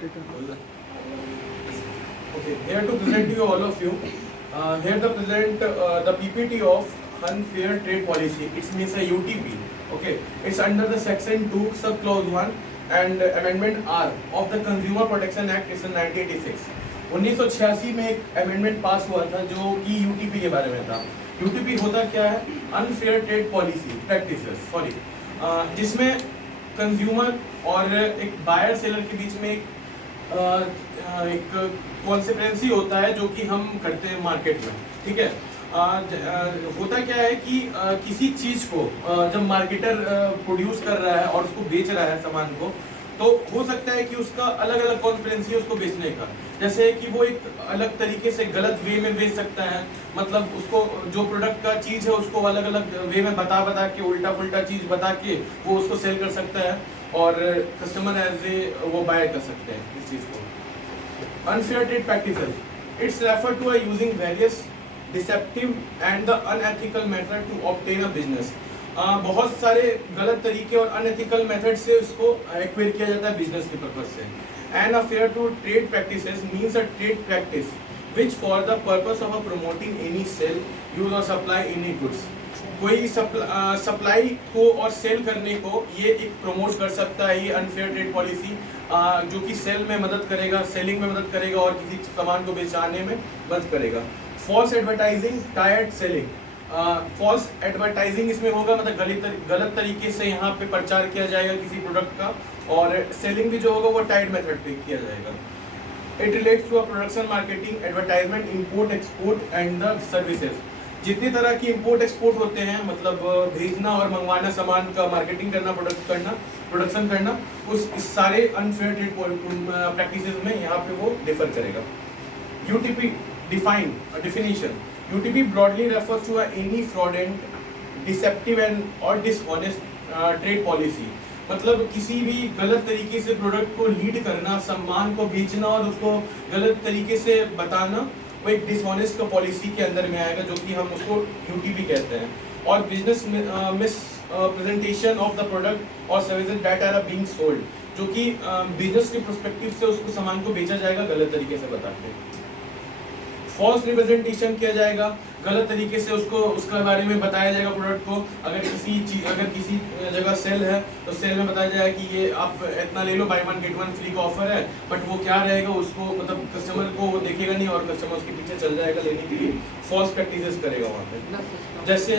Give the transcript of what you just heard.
Okay, here to present you all of you. Here to present the PPT of Unfair Trade Policy. It means a UTP. Okay, it's under the Section 2, Sub Clause 1 and Amendment R of the Consumer Protection Act. It's in 1986. 1986 में एक amendment पास हुआ था जो कि UTP के बारे में था. यूटीपी होता क्या है? Unfair trade policy practices, sorry, जिसमें कंज्यूमर और एक बायर सेलर के बीच में एक कॉन्सिक्वेंसी होता है जो कि हम करते हैं मार्केट में. ठीक है. होता क्या है कि किसी चीज को जब मार्केटर प्रोड्यूस कर रहा है और उसको बेच रहा है सामान को, तो हो सकता है कि उसका अलग अलग कॉन्स्पिरेंसी है उसको बेचने का. जैसे कि वो एक अलग तरीके से गलत वे में बेच सकता है, मतलब उसको जो प्रोडक्ट का चीज है उसको अलग अलग वे में बता के उल्टा पुल्टा चीज बता के वो उसको सेल कर सकता है और कस्टमर एज ए वो बाय कर सकते हैं इस चीज को. Unfair trade practices. It's referred to as using various deceptive and the unethical method to obtain a business. बहुत सारे गलत तरीके और अनएथिकल मेथड से उसको एक्वायर किया जाता है बिजनेस के पर्पज से. And unfair to trade practices means a trade practice which for the purpose of promoting any sale use और सप्लाई एनी गुड्स. कोई सप्लाई को और सेल करने को ये एक प्रमोट कर सकता है ये अनफेयर ट्रेड पॉलिसी, जो कि सेल में मदद करेगा, सेलिंग में मदद करेगा और किसी सामान को बेचाने में मदद करेगा. फॉल्स एडवर्टाइजिंग, टायर्ड सेलिंग. फॉल्स एडवर्टाइजिंग इसमें होगा, मतलब गलत तरीके से यहाँ पे प्रचार किया जाएगा किसी प्रोडक्ट का, और सेलिंग भी जो होगा वो टायर्ड मेथड पे किया जाएगा. It relates to a production, marketing, advertisement, import export and the services. जितनी तरह की इंपोर्ट एक्सपोर्ट होते हैं, मतलब भेजना और मंगवाना सामान का, मार्केटिंग करना, प्रोडक्ट करना, प्रोडक्शन करना, इस सारे अनफेयर ट्रेड प्रैक्टिसेस में यहाँ पे वो डिफर करेगा. UTP definition. UTP broadly refers to any fraudulent, deceptive and or dishonest trade policy. मतलब किसी भी गलत तरीके से प्रोडक्ट को लीड करना, सामान को बेचना और उसको गलत तरीके से बताना, वो एक डिसऑनेस्ट का पॉलिसी के अंदर में आएगा, जो कि हम उसको यूटीपी कहते हैं. और बिजनेस मिस प्रेजेंटेशन ऑफ द प्रोडक्ट और services that are being sold, जो कि बिजनेस के पर्सपेक्टिव से उसको सामान को बेचा जाएगा गलत तरीके से बता के. फॉल्स रिप्रेजेंटेशन किया जाएगा, गलत तरीके से उसको उसके बारे में बताया जाएगा प्रोडक्ट को. अगर किसी जगह सेल है तो सेल में बताया जाएगा कि ये आप इतना ले लो, buy one get one free का ऑफर है, बट वो क्या रहेगा उसको, मतलब कस्टमर को वो देखेगा नहीं और कस्टमर उसके पीछे चल जाएगा लेने के लिए. फॉल्स प्रैक्टिसेस करेगा वहाँ पे. जैसे